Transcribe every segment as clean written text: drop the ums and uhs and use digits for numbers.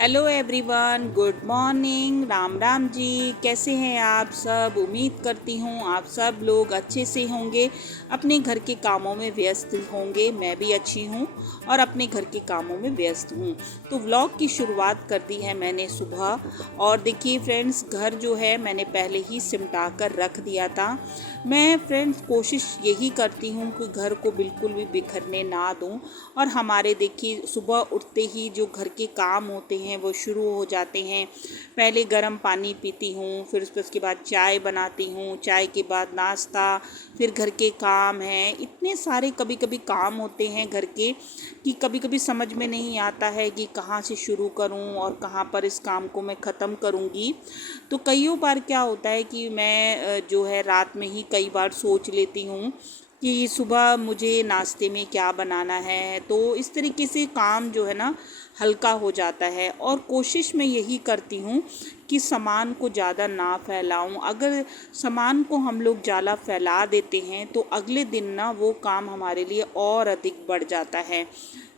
Hello everyone, good morning. Ram Ram ji. कैसे हैं आप सब? उम्मीद करती हूँ आप सब लोग अच्छे से होंगे, अपने घर के कामों में व्यस्त होंगे। मैं भी अच्छी हूँ और अपने घर के कामों में व्यस्त हूँ। तो व्लॉग की शुरुआत कर दी है मैंने सुबह। और देखिए फ्रेंड्स, घर जो है मैंने पहले ही सिमटा कर रख दिया था। मैं फ्रेंड्स कोशिश यही करती हूँ कि घर को बिल्कुल भी बिखरने ना दूँ। और हमारे देखिए सुबह उठते ही जो घर के काम होते हैं वो शुरू हो जाते हैं। पहले गर्म पानी पीती हूँ, फिर उसके बाद चाय बनाती हूँ, चाय के बाद नाश्ता, फिर घर के काम हैं। इतने सारे कभी कभी काम होते हैं घर के कि कभी कभी समझ में नहीं आता है कि कहाँ से शुरू करूँ और कहाँ पर इस काम को मैं ख़त्म करूँगी। तो कईयों बार क्या होता है कि मैं जो है रात में ही कई बार सोच लेती हूँ कि सुबह मुझे नाश्ते में क्या बनाना है। तो इस तरीके से काम जो है ना हल्का हो जाता है। और कोशिश मैं यही करती हूँ कि सामान को ज़्यादा ना फैलाऊँ। अगर सामान को हम लोग ज़्यादा फैला देते हैं तो अगले दिन ना वो काम हमारे लिए और अधिक बढ़ जाता है,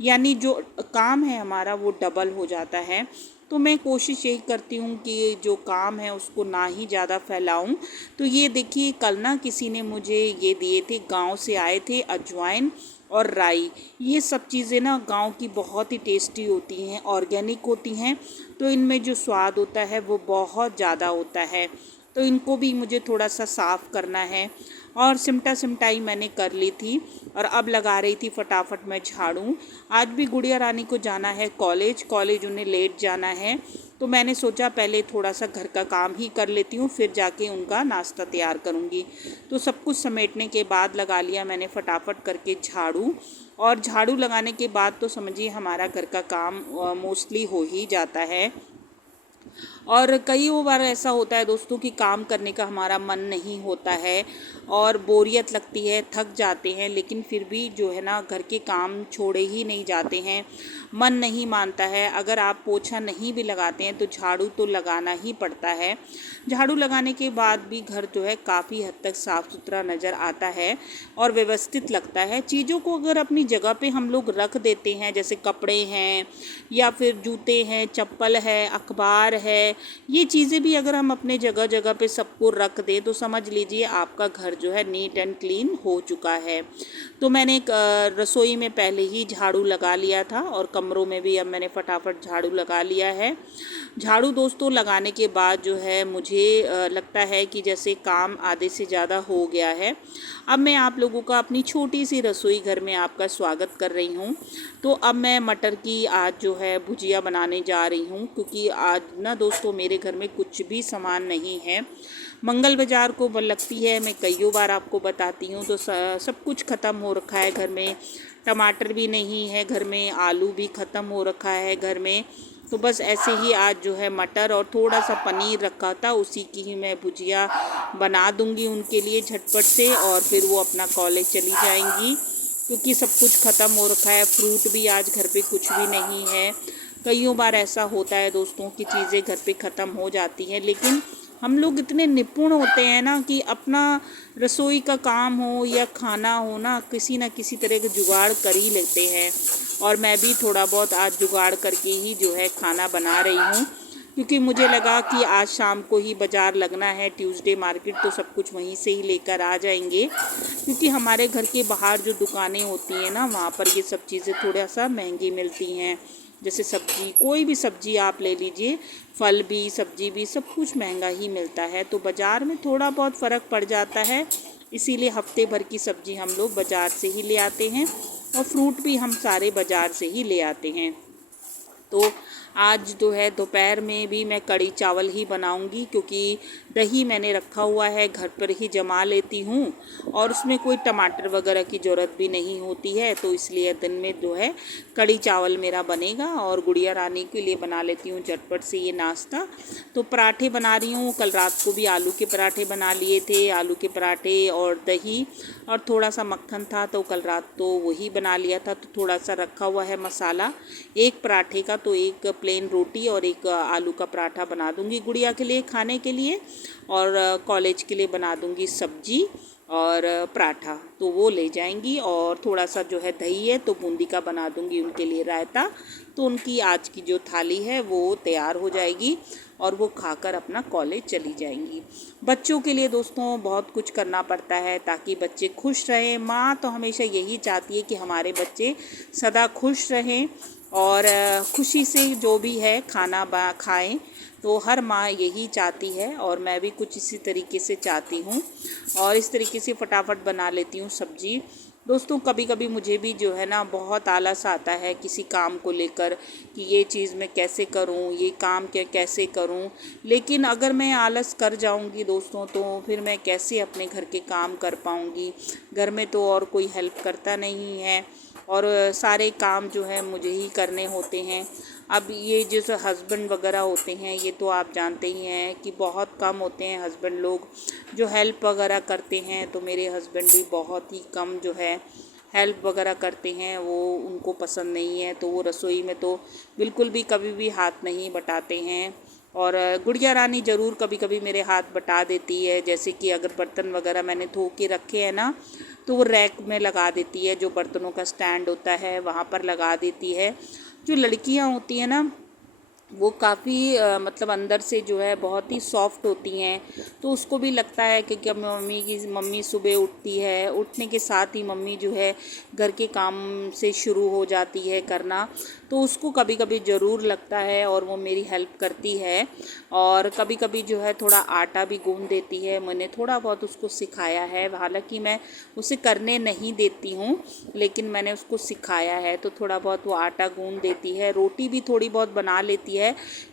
यानी जो काम है हमारा वो डबल हो जाता है। तो मैं कोशिश यही करती हूँ कि जो काम है उसको ना ही ज़्यादा फैलाऊँ। तो ये देखिए कल ना किसी ने मुझे ये दिए थे, गांव से आए थे, अजवाइन और राई। ये सब चीज़ें ना गांव की बहुत ही टेस्टी होती हैं, ऑर्गेनिक होती हैं। तो इनमें जो स्वाद होता है वो बहुत ज़्यादा होता है। तो इनको भी मुझे थोड़ा सा साफ़ करना है और सिमटा सिमटाई मैंने कर ली थी। और अब लगा रही थी फटाफट मैं झाड़ू। आज भी गुड़िया रानी को जाना है कॉलेज उन्हें लेट जाना है। तो मैंने सोचा पहले थोड़ा सा घर का काम ही कर लेती हूँ, फिर जाके उनका नाश्ता तैयार करूँगी। तो सब कुछ समेटने के बाद लगा लिया मैंने फटाफट करके झाड़ू। और झाड़ू लगाने के बाद तो समझिए हमारा घर का काम मोस्टली हो ही जाता है। और कई बार ऐसा होता है दोस्तों कि काम करने का हमारा मन नहीं होता है और बोरियत लगती है, थक जाते हैं, लेकिन फिर भी जो है ना घर के काम छोड़े ही नहीं जाते हैं, मन नहीं मानता है। अगर आप पोछा नहीं भी लगाते हैं तो झाड़ू तो लगाना ही पड़ता है। झाड़ू लगाने के बाद भी घर जो है काफ़ी हद तक साफ़ सुथरा नज़र आता है और व्यवस्थित लगता है। चीज़ों को अगर अपनी जगह पे हम लोग रख देते हैं, जैसे कपड़े हैं या फिर जूते हैं, चप्पल है, अखबार है, ये चीज़ें भी अगर हम अपने जगह जगह पे सबको रख दें तो समझ लीजिए आपका घर जो है नीट एंड क्लीन हो चुका है। तो मैंने एक रसोई में पहले ही झाड़ू लगा लिया था और कमरों में भी अब मैंने फटाफट झाड़ू लगा लिया है। झाड़ू दोस्तों लगाने के बाद जो है मुझे लगता है कि जैसे काम आधे से ज़्यादा हो गया है। अब मैं आप लोगों का अपनी छोटी सी रसोई घर में आपका स्वागत कर रही हूँ। तो अब मैं मटर की आज जो है भुजिया बनाने जा रही हूँ, क्योंकि आज ना दोस्तों मेरे घर में कुछ भी सामान नहीं है। मंगल बाज़ार को लगती है, मैं कईयों बार आपको बताती हूँ। तो सब कुछ ख़त्म हो रखा है घर में। टमाटर भी नहीं है घर में, आलू भी ख़त्म हो रखा है घर में। तो बस ऐसे ही आज जो है मटर और थोड़ा सा पनीर रखा था, उसी की ही मैं भुजिया बना दूंगी उनके लिए झटपट से, और फिर वो अपना कॉलेज चली जाएंगी, क्योंकि सब कुछ ख़त्म हो रखा है। फ्रूट भी आज घर पे कुछ भी नहीं है। कईयों बार ऐसा होता है दोस्तों कि चीज़ें घर पे ख़त्म हो जाती हैं, लेकिन हम लोग इतने निपुण होते हैं ना कि अपना रसोई का काम हो या खाना हो ना, किसी न किसी तरह का जुगाड़ कर ही लेते हैं। और मैं भी थोड़ा बहुत आज जुगाड़ करके ही जो है खाना बना रही हूँ, क्योंकि मुझे लगा कि आज शाम को ही बाज़ार लगना है, ट्यूसडे मार्केट, तो सब कुछ वहीं से ही लेकर आ जाएंगे। क्योंकि हमारे घर के बाहर जो दुकानें होती हैं ना, वहाँ पर ये सब चीज़ें थोड़ा सा महंगी मिलती हैं। जैसे सब्जी, कोई भी सब्जी आप ले लीजिए, फल भी सब्जी भी सब कुछ महंगा ही मिलता है। तो बाज़ार में थोड़ा बहुत फ़र्क पड़ जाता है, इसीलिए हफ्ते भर की सब्ज़ी हम लोग बाज़ार से ही ले आते हैं और फ्रूट भी हम सारे बाज़ार से ही ले आते हैं। तो आज जो है दोपहर में भी मैं कढ़ी चावल ही बनाऊंगी, क्योंकि दही मैंने रखा हुआ है, घर पर ही जमा लेती हूँ और उसमें कोई टमाटर वगैरह की ज़रूरत भी नहीं होती है। तो इसलिए दिन में जो है कढ़ी चावल मेरा बनेगा और गुड़िया रानी के लिए बना लेती हूँ झटपट से ये नाश्ता। तो पराठे बना रही हूँ। कल रात को भी आलू के पराठे बना लिए थे, आलू के पराठे और दही और थोड़ा सा मक्खन था तो कल रात तो वही बना लिया था। तो थोड़ा सा रखा हुआ है मसाला एक पराठे का, तो एक प्लेन रोटी और एक आलू का पराठा बना दूंगी गुड़िया के लिए खाने के लिए, और कॉलेज के लिए बना दूंगी सब्जी और पराठा, तो वो ले जाएंगी। और थोड़ा सा जो है दही है तो बूंदी का बना दूंगी उनके लिए रायता। तो उनकी आज की जो थाली है वो तैयार हो जाएगी और वो खाकर अपना कॉलेज चली जाएंगी। बच्चों के लिए दोस्तों बहुत कुछ करना पड़ता है ताकि बच्चे खुश रहें। माँ तो हमेशा यही चाहती है कि हमारे बच्चे सदा खुश रहें और खुशी से जो भी है खाना खाएं। तो हर माँ यही चाहती है और मैं भी कुछ इसी तरीके से चाहती हूँ और इस तरीके से फटाफट बना लेती हूँ सब्जी। दोस्तों कभी कभी मुझे भी जो है ना बहुत आलस आता है किसी काम को लेकर कि ये चीज़ मैं कैसे करूं, ये काम कैसे करूं। लेकिन अगर मैं आलस कर जाऊंगी दोस्तों तो फिर मैं कैसे अपने घर के काम कर पाऊंगी। घर में तो और कोई हेल्प करता नहीं है और सारे काम जो है मुझे ही करने होते हैं। अब ये जो हस्बैंड वगैरह होते हैं ये तो आप जानते ही हैं कि बहुत कम होते हैं हस्बैंड लोग जो हेल्प वगैरह करते हैं। तो मेरे हस्बैंड भी बहुत ही कम जो है हेल्प वगैरह करते हैं, वो उनको पसंद नहीं है। तो वो रसोई में तो बिल्कुल भी कभी भी हाथ नहीं बटाते हैं। और गुड़िया रानी ज़रूर कभी कभी मेरे हाथ बटा देती है, जैसे कि अगर बर्तन वगैरह मैंने धो के रखे हैं ना तो वो रैक में लगा देती है, जो बर्तनों का स्टैंड होता है वहाँ पर लगा देती है। जो लड़कियाँ होती हैं ना वो काफ़ी मतलब अंदर से जो है बहुत ही सॉफ्ट होती हैं। तो उसको भी लगता है कि मम्मी सुबह उठती है, उठने के साथ ही मम्मी जो है घर के काम से शुरू हो जाती है करना। तो उसको कभी कभी ज़रूर लगता है और वो मेरी हेल्प करती है। और कभी कभी जो है थोड़ा आटा भी गूंद देती है। मैंने थोड़ा बहुत उसको सिखाया है, हालांकि मैं उसे करने नहीं देती हूँ लेकिन मैंने उसको सिखाया है। तो थोड़ा बहुत वो आटा गूंद देती है। रोटी भी थोड़ी बहुत बना लेती है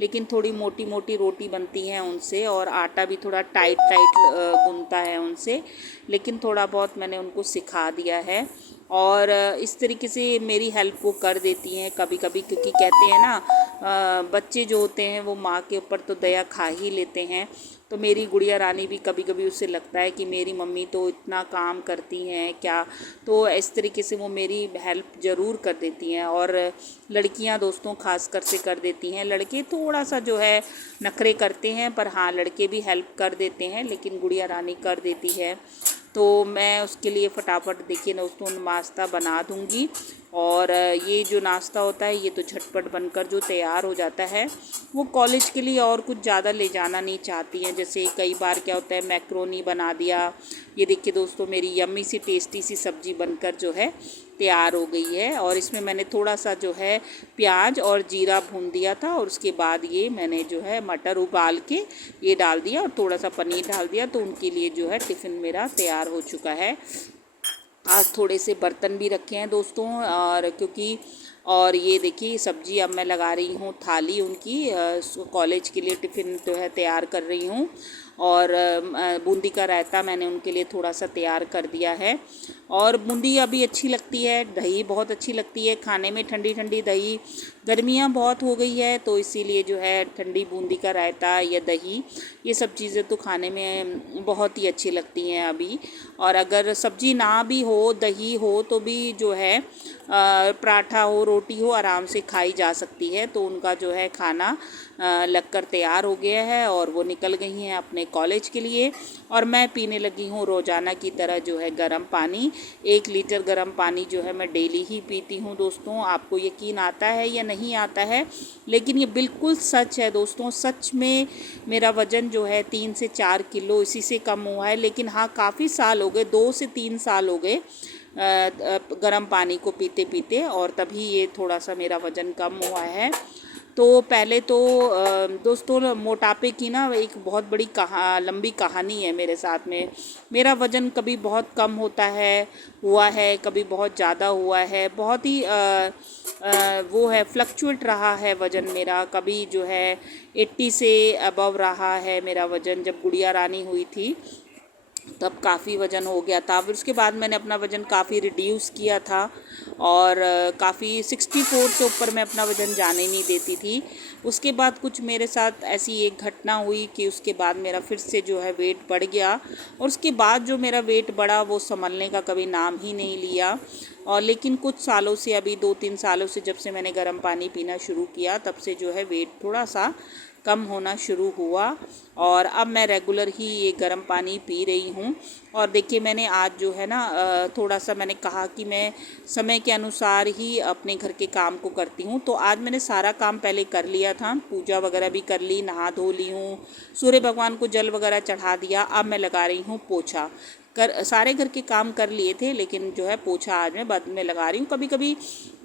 लेकिन थोड़ी मोटी मोटी रोटी बनती है उनसे, और आटा भी थोड़ा टाइट टाइट गूंदता है उनसे, लेकिन थोड़ा बहुत मैंने उनको सिखा दिया है। और इस तरीके से मेरी हेल्प वो कर देती हैं कभी कभी, क्योंकि कहते हैं ना बच्चे जो होते हैं वो माँ के ऊपर तो दया खा ही लेते हैं। तो मेरी गुड़िया रानी भी कभी कभी उससे लगता है कि मेरी मम्मी तो इतना काम करती हैं क्या, तो इस तरीके से वो मेरी हेल्प ज़रूर कर देती हैं। और लड़कियां दोस्तों खास कर से कर देती हैं, लड़के थोड़ा सा जो है नखरे करते हैं, पर हाँ लड़के भी हेल्प कर देते हैं, लेकिन गुड़िया रानी कर देती है। तो मैं उसके लिए फटाफट देखिए दोस्तों नाश्ता बना दूंगी। और ये जो नाश्ता होता है ये तो झटपट बनकर जो तैयार हो जाता है। वो कॉलेज के लिए और कुछ ज़्यादा ले जाना नहीं चाहती हैं। जैसे कई बार क्या होता है मैक्रोनी बना दिया। ये देखिए दोस्तों मेरी यम्मी सी टेस्टी सी सब्ज़ी बनकर जो है तैयार हो गई है। और इसमें मैंने थोड़ा सा जो है प्याज और जीरा भून दिया था और उसके बाद ये मैंने जो है मटर उबाल के ये डाल दिया और थोड़ा सा पनीर डाल दिया। तो उनके लिए जो है टिफ़िन मेरा तैयार हो चुका है। आज थोड़े से बर्तन भी रखे हैं दोस्तों, और क्योंकि और ये देखिए सब्ज़ी अब मैं लगा रही हूँ थाली उनकी कॉलेज के लिए टिफ़िन जो है तैयार कर रही हूँ। और बूंदी का रायता मैंने उनके लिए थोड़ा सा तैयार कर दिया है। और बूंदी अभी अच्छी लगती है, दही बहुत अच्छी लगती है खाने में, ठंडी ठंडी दही। गर्मियाँ बहुत हो गई है तो इसीलिए जो है ठंडी बूंदी का रायता या दही ये सब चीज़ें तो खाने में बहुत ही अच्छी लगती हैं अभी। और अगर सब्ज़ी ना भी हो दही हो तो भी जो है पराठा हो रोटी हो आराम से खाई जा सकती है। तो उनका जो है खाना लगकर तैयार हो गया है और वो निकल गई हैं अपने कॉलेज के लिए। और मैं पीने लगी हूँ रोज़ाना की तरह जो है गर्म पानी। 1 लीटर गर्म पानी जो है मैं डेली ही पीती हूँ दोस्तों। आपको यकीन आता है या नहीं आता है, लेकिन ये बिल्कुल सच है दोस्तों। सच में मेरा वज़न जो है 3 से 4 किलो इसी से कम हुआ है। लेकिन हाँ काफ़ी साल हो गए, 2 से 3 साल हो गए गर्म पानी को पीते पीते, और तभी ये थोड़ा सा मेरा वज़न कम हुआ है। तो पहले तो दोस्तों मोटापे की ना एक बहुत बड़ी लंबी कहानी है मेरे साथ में। मेरा वज़न कभी बहुत कम होता है हुआ है, कभी बहुत ज़्यादा हुआ है, बहुत ही वो है फ्लक्चुएट रहा है वज़न मेरा। कभी जो है 80 से अबव रहा है मेरा वज़न। जब गुड़िया रानी हुई थी तब काफ़ी वज़न हो गया था। फिर उसके बाद मैंने अपना वज़न काफ़ी रिड्यूस किया था और काफ़ी 64 से ऊपर मैं अपना वज़न जाने नहीं देती थी। उसके बाद कुछ मेरे साथ ऐसी एक घटना हुई कि उसके बाद मेरा फिर से जो है वेट बढ़ गया और उसके बाद जो मेरा वेट बढ़ा वो संभलने का कभी नाम ही नहीं लिया। और लेकिन कुछ सालों से, अभी 2-3 सालों से जब से मैंने गर्म पानी पीना शुरू किया तब से जो है वेट थोड़ा सा कम होना शुरू हुआ और अब मैं रेगुलर ही ये गर्म पानी पी रही हूँ। और देखिए मैंने आज जो है ना थोड़ा सा मैंने कहा कि मैं समय के अनुसार ही अपने घर के काम को करती हूँ। तो आज मैंने सारा काम पहले कर लिया था, पूजा वगैरह भी कर ली, नहा धो ली हूँ, सूर्य भगवान को जल वगैरह चढ़ा दिया। अब मैं लगा रही हूँ पोछा। सारे घर के काम कर लिए थे लेकिन जो है पोछा आज मैं बाद में लगा रही हूँ। कभी कभी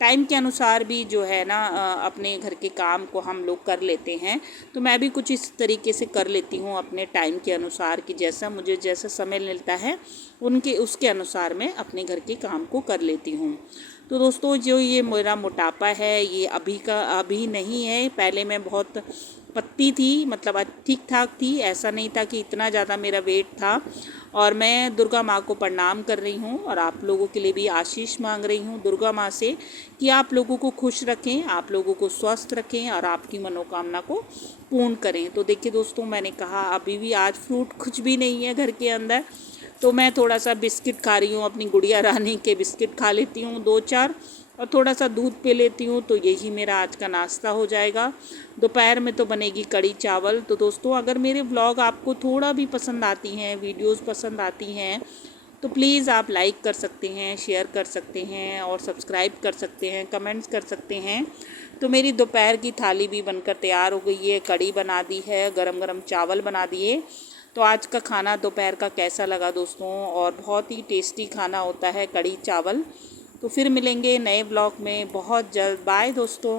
टाइम के अनुसार भी जो है ना अपने घर के काम को हम लोग कर लेते हैं। तो मैं भी कुछ इस तरीके से कर लेती हूँ अपने टाइम के अनुसार कि जैसा समय मिलता है उसके अनुसार मैं अपने घर के काम को कर लेती हूँ। तो दोस्तों जो ये मेरा मोटापा है ये अभी नहीं है। पहले मैं बहुत पतली थी, मतलब ठीक ठाक थी, ऐसा नहीं था कि इतना ज़्यादा मेरा वेट था। और मैं दुर्गा माँ को प्रणाम कर रही हूँ और आप लोगों के लिए भी आशीष मांग रही हूँ दुर्गा माँ से कि आप लोगों को खुश रखें, आप लोगों को स्वस्थ रखें और आपकी मनोकामना को पूर्ण करें। तो देखिए दोस्तों मैंने कहा अभी भी आज फ्रूट कुछ भी नहीं है घर के अंदर, तो मैं थोड़ा सा बिस्किट खा रही हूँ, अपनी गुड़िया रानी के बिस्किट खा लेती हूँ 2-4 और थोड़ा सा दूध पी लेती हूँ। तो यही मेरा आज का नाश्ता हो जाएगा। दोपहर में तो बनेगी कड़ी चावल। तो दोस्तों अगर मेरे व्लॉग आपको थोड़ा भी पसंद आती हैं, वीडियोस पसंद आती हैं, तो प्लीज़ आप लाइक कर सकते हैं, शेयर कर सकते हैं और सब्सक्राइब कर सकते हैं, कमेंट्स कर सकते हैं। तो मेरी दोपहर की थाली भी बनकर तैयार हो गई है, कड़ी बना दी है, गरम गरम चावल बना दिए। तो आज का खाना दोपहर का कैसा लगा दोस्तों? और बहुत ही टेस्टी खाना होता है कड़ी चावल। तो फिर मिलेंगे नए ब्लॉग में बहुत जल्द। बाय दोस्तों।